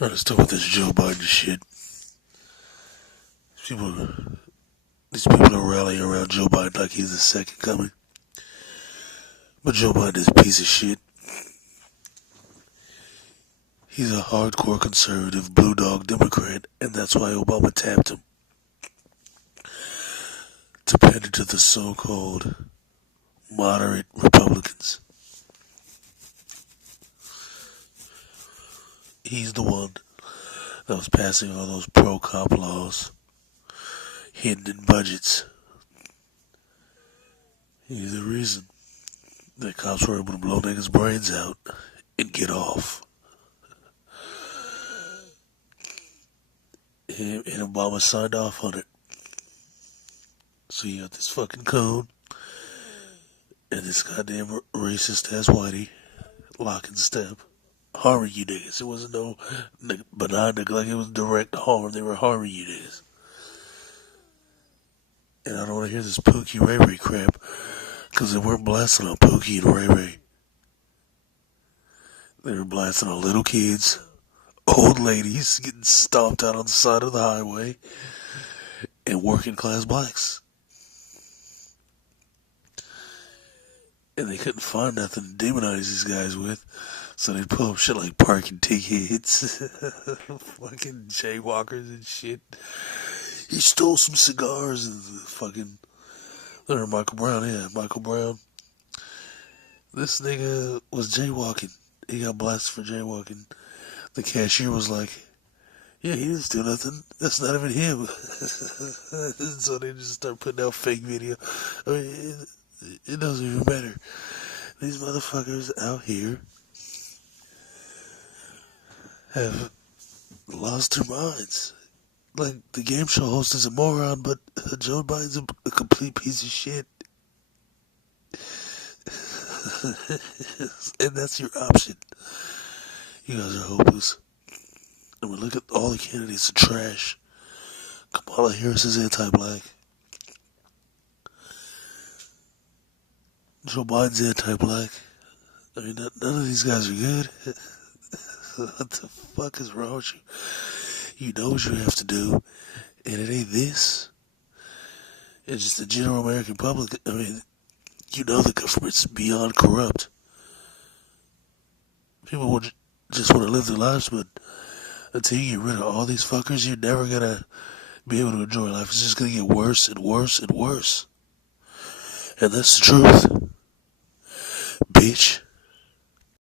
I just start with this Joe Biden shit. People, these people are rallying around Joe Biden like he's the second coming. But Joe Biden is a piece of shit. He's a hardcore conservative blue dog Democrat, and that's why Obama tapped him to pander to the so-called moderate Republicans. He's the one that was passing all those pro-cop laws, hidden in budgets. He's the reason that cops were able to blow niggas' brains out and get off. And Obama signed off on it. So you got this fucking code and this goddamn racist ass whitey lock and step harming you niggas. It wasn't no benign neglect, it was direct harm. They were harming you niggas. And I don't want to hear this Pookie Ray Ray crap, because they weren't blasting on Pookie and Ray Ray. They were blasting on little kids, old ladies getting stomped out on the side of the highway, and working class blacks. And they couldn't find nothing to demonize these guys with, so they'd pull up shit like parking tickets, fucking jaywalkers and shit. He stole some cigars and fucking... Or Michael Brown, yeah, Michael Brown. This nigga was jaywalking. He got blasted for jaywalking. The cashier was like, yeah, he didn't steal nothing. That's not even him. So they just start putting out fake video. I mean, it doesn't even matter. These motherfuckers out here have lost their minds. Like, the game show host is a moron, but Joe Biden's a complete piece of shit. And that's your option. You guys are hopeless. I mean, look at all the candidates are trash. Kamala Harris is anti-black. Joe Biden's anti-black. I mean, none of these guys are good. What the fuck is wrong with you? You know what you have to do, and it ain't this. It's just the general American public. I mean, you know the government's beyond corrupt. People would just want to live their lives, but until you get rid of all these fuckers, you're never gonna be able to enjoy life. It's just gonna get worse and worse and worse. And that's the truth. Bitch.